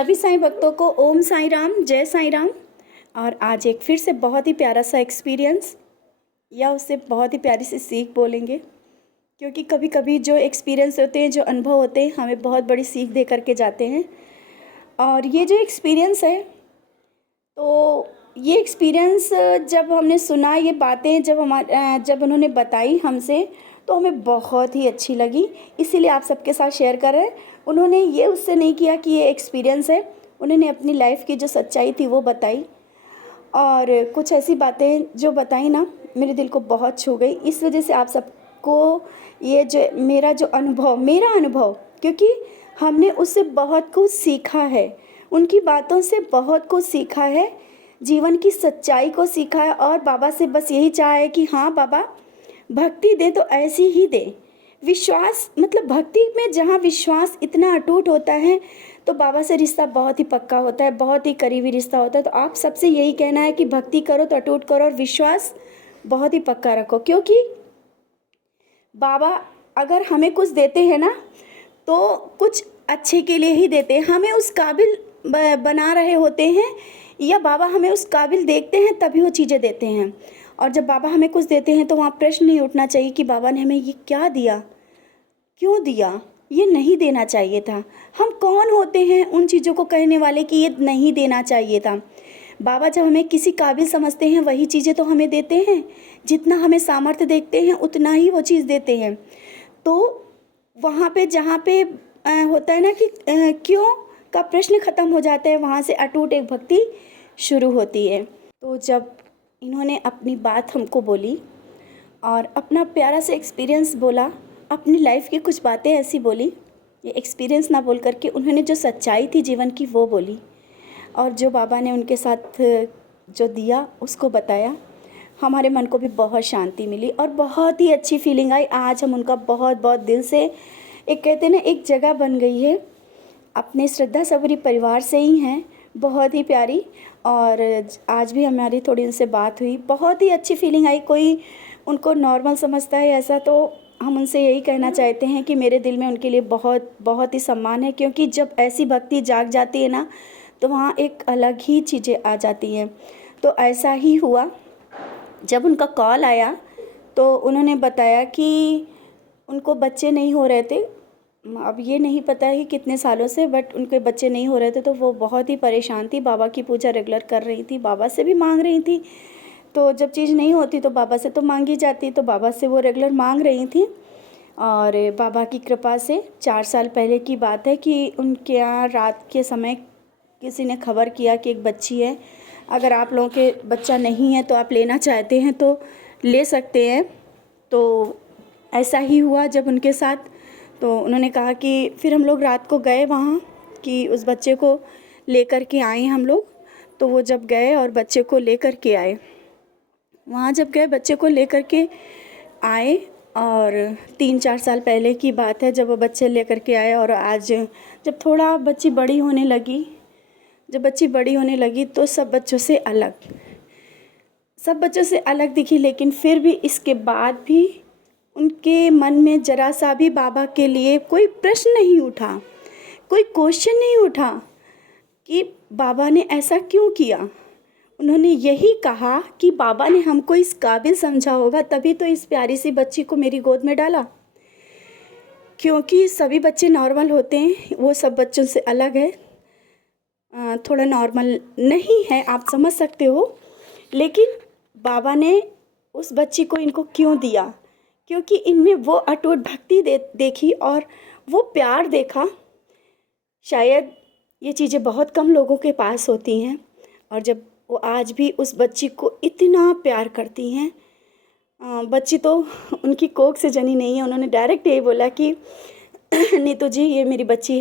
सभी साईं भक्तों को ओम साईं राम, जय साईं राम। और आज एक फिर से बहुत ही प्यारा सा एक्सपीरियंस या उससे बहुत ही प्यारी सी सीख बोलेंगे, क्योंकि कभी कभी जो एक्सपीरियंस होते हैं, जो अनुभव होते हैं, हमें बहुत बड़ी सीख दे करके जाते हैं। और ये जो एक्सपीरियंस है, तो ये एक्सपीरियंस जब हमने सुना, ये बातें जब उन्होंने बताई हमसे, तो हमें बहुत ही अच्छी लगी, इसीलिए आप सबके साथ शेयर कर रहे हैं। उन्होंने ये उससे नहीं किया कि ये एक्सपीरियंस है, उन्होंने अपनी लाइफ की जो सच्चाई थी वो बताई। और कुछ ऐसी बातें जो बताई ना, मेरे दिल को बहुत छू गई। इस वजह से आप सबको ये जो मेरा अनुभव, क्योंकि हमने उससे बहुत कुछ सीखा है, उनकी बातों से बहुत कुछ सीखा है, जीवन की सच्चाई को सीखा है। और बाबा से बस यही चाहा है कि हाँ बाबा, भक्ति दे तो ऐसी ही दे। विश्वास, मतलब भक्ति में जहाँ विश्वास इतना अटूट होता है, तो बाबा से रिश्ता बहुत ही पक्का होता है, बहुत ही करीबी रिश्ता होता है। तो आप सबसे यही कहना है कि भक्ति करो तो अटूट करो और विश्वास बहुत ही पक्का रखो, क्योंकि बाबा अगर हमें कुछ देते हैं ना, तो कुछ अच्छे के लिए ही देते हैं। हमें उस काबिल बना रहे होते हैं, या बाबा हमें उस काबिल देखते हैं तभी वो चीज़ें देते हैं। और जब बाबा हमें कुछ देते हैं तो वहाँ प्रश्न नहीं उठना चाहिए कि बाबा ने हमें ये क्या दिया, क्यों दिया, ये नहीं देना चाहिए था। हम कौन होते हैं उन चीज़ों को कहने वाले कि ये नहीं देना चाहिए था। बाबा जब हमें किसी काबिल समझते हैं, वही चीज़ें तो हमें देते हैं। जितना हमें सामर्थ्य देखते हैं, उतना ही वो चीज़ देते हैं। तो वहाँ पे जहाँ पे होता है ना कि क्यों का प्रश्न ख़त्म हो जाता है, वहाँ से अटूट एक भक्ति शुरू होती है। तो जब इन्होंने अपनी बात हमको बोली और अपना प्यारा सा एक्सपीरियंस बोला, अपनी लाइफ की कुछ बातें ऐसी बोली, ये एक्सपीरियंस ना बोल करके उन्होंने जो सच्चाई थी जीवन की वो बोली, और जो बाबा ने उनके साथ जो दिया उसको बताया, हमारे मन को भी बहुत शांति मिली और बहुत ही अच्छी फीलिंग आई। आज हम उनका बहुत बहुत दिल से, एक कहते हैं ना, एक जगह बन गई है, अपने श्रद्धा सबरी परिवार से ही हैं, बहुत ही प्यारी। और आज भी हमारी थोड़ी उनसे बात हुई, बहुत ही अच्छी फीलिंग आई। कोई उनको नॉर्मल समझता है ऐसा, तो हम उनसे यही कहना चाहते हैं कि मेरे दिल में उनके लिए बहुत बहुत ही सम्मान है, क्योंकि जब ऐसी भक्ति जाग जाती है ना, तो वहाँ एक अलग ही चीज़ें आ जाती हैं। तो ऐसा ही हुआ, जब उनका कॉल आया तो उन्होंने बताया कि उनको बच्चे नहीं हो रहे थे। अब ये नहीं पता है कि कितने सालों से, बट उनके बच्चे नहीं हो रहे थे, तो वो बहुत ही परेशान थी। बाबा की पूजा रेगुलर कर रही थी, बाबा से भी मांग रही थी। तो जब चीज़ नहीं होती तो बाबा से तो मांगी जाती, तो बाबा से वो रेगुलर मांग रही थी। और बाबा की कृपा से 4 साल पहले की बात है कि उनके यहाँ रात के समय किसी ने खबर किया कि एक बच्ची है, अगर आप लोगों के बच्चा नहीं है तो आप लेना चाहते हैं तो ले सकते हैं। तो ऐसा ही हुआ जब उनके साथ। तो उन्होंने कहा कि फिर हम लोग रात को गए वहाँ कि उस बच्चे को लेकर के आए हम लोग। तो वो जब गए और बच्चे को लेकर के आए, वहाँ जब गए बच्चे को लेकर के आए, और 3-4 साल पहले की बात है जब वो बच्चे लेकर के आए। और आज जब थोड़ा बच्ची बड़ी होने लगी, तो सब बच्चों से अलग दिखी, लेकिन फिर भी इसके बाद भी उनके मन में ज़रा सा भी बाबा के लिए कोई प्रश्न नहीं उठा, कोई क्वेश्चन नहीं उठा कि बाबा ने ऐसा क्यों किया। उन्होंने यही कहा कि बाबा ने हमको इस काबिल समझा होगा, तभी तो इस प्यारी सी बच्ची को मेरी गोद में डाला। क्योंकि सभी बच्चे नॉर्मल होते हैं, वो सब बच्चों से अलग है, थोड़ा नॉर्मल नहीं है, आप समझ सकते हो। लेकिन बाबा ने उस बच्ची को इनको क्यों दिया, क्योंकि इनमें वो अटूट भक्ति देखी और वो प्यार देखा। शायद ये चीज़ें बहुत कम लोगों के पास होती हैं। और जब वो आज भी उस बच्ची को इतना प्यार करती हैं, बच्ची तो उनकी कोख से जनी नहीं है। उन्होंने डायरेक्ट यही बोला कि नीतू जी, ये मेरी बच्ची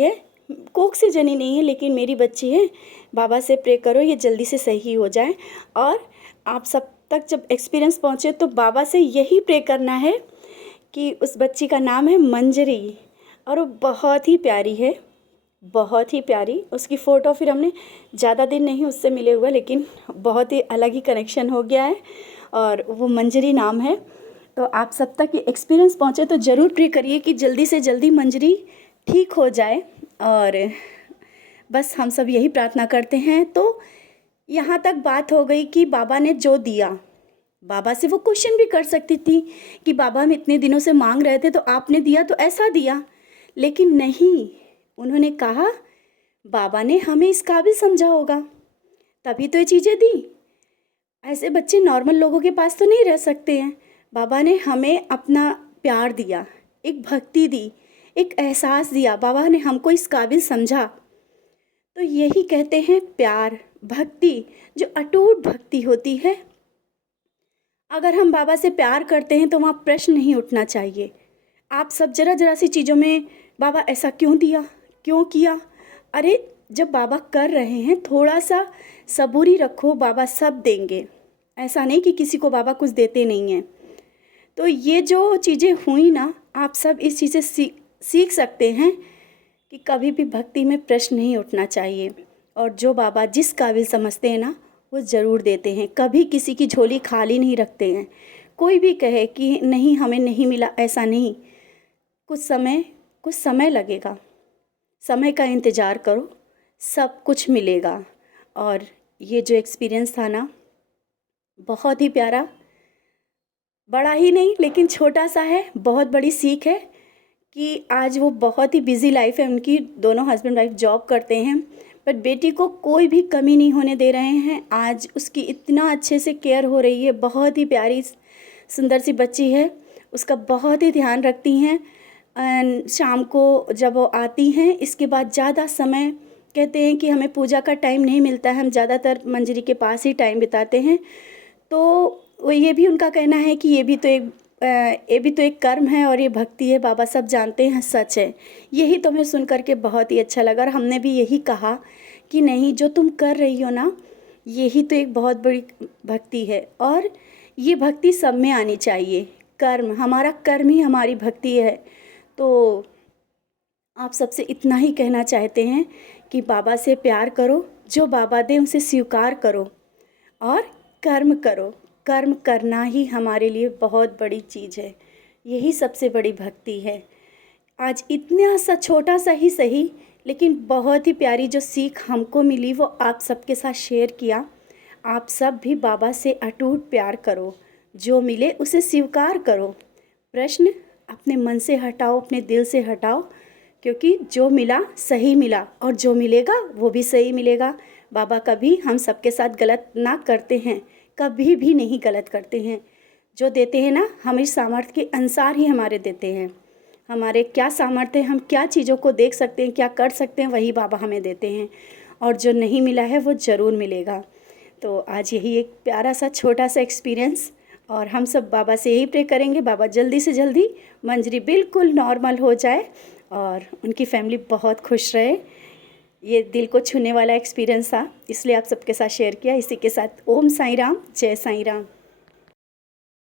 है, कोख से जनी नहीं है, लेकिन मेरी बच्ची है। बाबा से प्रे करो ये जल्दी से सही हो जाए। और आप सब तक जब एक्सपीरियंस पहुँचे तो बाबा से यही प्रे करना है कि उस बच्ची का नाम है मंजरी, और वो बहुत ही प्यारी है, बहुत ही प्यारी। उसकी फ़ोटो फिर हमने, ज़्यादा दिन नहीं उससे मिले हुए, लेकिन बहुत ही अलग ही कनेक्शन हो गया है, और वो मंजरी नाम है। तो आप सब तक ये एक्सपीरियंस पहुँचे तो ज़रूर प्रे करिए कि जल्दी से जल्दी मंजरी ठीक हो जाए। और बस हम सब यही प्रार्थना करते हैं। तो यहाँ तक बात हो गई कि बाबा ने जो दिया, बाबा से वो क्वेश्चन भी कर सकती थी कि बाबा हम इतने दिनों से मांग रहे थे तो आपने दिया तो ऐसा दिया, लेकिन नहीं, उन्होंने कहा बाबा ने हमें इस काबिल समझा होगा तभी तो ये चीज़ें दी। ऐसे बच्चे नॉर्मल लोगों के पास तो नहीं रह सकते हैं। बाबा ने हमें अपना प्यार दिया, एक भक्ति दी, एक एहसास दिया, बाबा ने हमको इस काबिल समझा। तो यही कहते हैं प्यार, भक्ति, जो अटूट भक्ति होती है। अगर हम बाबा से प्यार करते हैं तो वहाँ प्रश्न नहीं उठना चाहिए। आप सब जरा सी चीज़ों में बाबा ऐसा क्यों दिया, क्यों किया? अरे जब बाबा कर रहे हैं थोड़ा सा सबूरी रखो, बाबा सब देंगे। ऐसा नहीं कि किसी को बाबा कुछ देते नहीं हैं। तो ये जो चीज़ें हुई ना, आप सब इस चीज़ से सीख सकते हैं कि कभी भी भक्ति में प्रश्न नहीं उठना चाहिए, और जो बाबा जिस काबिल समझते हैं ना वो ज़रूर देते हैं। कभी किसी की झोली खाली नहीं रखते हैं। कोई भी कहे कि नहीं हमें नहीं मिला, ऐसा नहीं। कुछ समय लगेगा, समय का इंतज़ार करो, सब कुछ मिलेगा। और ये जो एक्सपीरियंस था ना, बहुत ही प्यारा, बड़ा ही नहीं लेकिन छोटा सा है, बहुत बड़ी सीख है कि आज वो बहुत ही बिज़ी लाइफ है उनकी, दोनों हस्बैंड वाइफ जॉब करते हैं, बट बेटी को कोई भी कमी नहीं होने दे रहे हैं। आज उसकी इतना अच्छे से केयर हो रही है, बहुत ही प्यारी सुंदर सी बच्ची है, उसका बहुत ही ध्यान रखती हैं। शाम को जब वो आती हैं, इसके बाद ज़्यादा समय कहते हैं कि हमें पूजा का टाइम नहीं मिलता है, हम ज़्यादातर मंजरी के पास ही टाइम बिताते हैं। तो वो ये भी उनका कहना है कि ये भी तो एक कर्म है और ये भक्ति है, बाबा सब जानते हैं, सच है। यही तुम्हें सुन करके बहुत ही अच्छा लगा, और हमने भी यही कहा कि नहीं, जो तुम कर रही हो ना, यही तो एक बहुत बड़ी भक्ति है, और ये भक्ति सब में आनी चाहिए। कर्म, हमारा कर्म ही हमारी भक्ति है। तो आप सबसे इतना ही कहना चाहते हैं कि बाबा से प्यार करो, जो बाबा दे उसे स्वीकार करो, और कर्म करो। कर्म करना ही हमारे लिए बहुत बड़ी चीज़ है, यही सबसे बड़ी भक्ति है। आज इतना सा छोटा सा ही सही, लेकिन बहुत ही प्यारी जो सीख हमको मिली वो आप सबके साथ शेयर किया। आप सब भी बाबा से अटूट प्यार करो, जो मिले उसे स्वीकार करो। प्रश्न अपने मन से हटाओ, अपने दिल से हटाओ, क्योंकि जो मिला सही मिला, और जो मिलेगा वो भी सही मिलेगा। बाबा कभी हम सबके साथ गलत ना करते हैं, कभी भी नहीं गलत करते हैं। जो देते हैं ना, हमारी सामर्थ्य के अनुसार ही हमारे देते हैं। हमारे क्या सामर्थ्य है, हम क्या चीज़ों को देख सकते हैं, क्या कर सकते हैं, वही बाबा हमें देते हैं, और जो नहीं मिला है वो ज़रूर मिलेगा। तो आज यही एक प्यारा सा छोटा सा एक्सपीरियंस, और हम सब बाबा से यही प्रे करेंगे बाबा जल्दी से जल्दी मंजरी बिल्कुल नॉर्मल हो जाए और उनकी फैमिली बहुत खुश रहे। ये दिल को छूने वाला एक्सपीरियंस था, इसलिए आप सबके साथ शेयर किया। इसी के साथ ओम साईं राम, जय साईं राम।